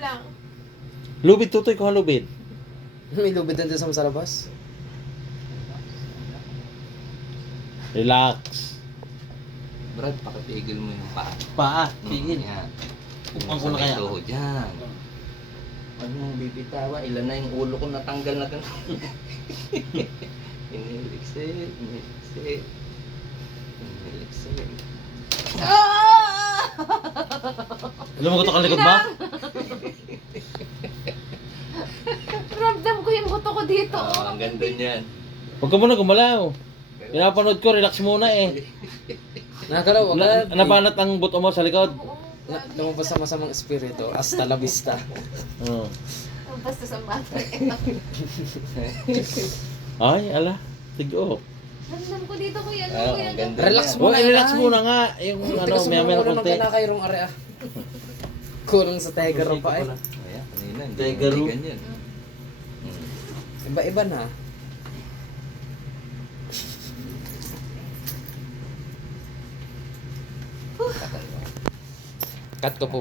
lang. Lubid tutoy ko ha lubid. May lubid na dyan sa labas. Relax. Brad, pakipigil mo yung paa. Paa, tigil. Yan. Upang ko na kaya. Tuhod, yan. Ano mong bibitawan? Ilan na yung ulo ko natanggal na gano'n. Iniliksit, iniliksit. Iniliksit. Lumagot ka likod ba? Ramdam ko yung buto ko dito. Ang ganda niyan. Huwag ka muna gumalaw. Pinapanood ko, relax muna eh. Nakakalaw, wag ka. Nabanat ang buto mo sa likod. Lumabas sa masamang espiritu. Hasta la vista. Oo. Basta sa bata. Ay, ala. Tigo. Ramdam ko dito kuya. Ah, ang ganda Relax niyan. mo. Oh, relax muna nga. Yung ano, may meron konti. Kinakairong area. Kurang sa Tiger pa eh. Ayan, kanina. Hindi Tiger naman Root. ganyan. Iba-iba na. Cut ko po.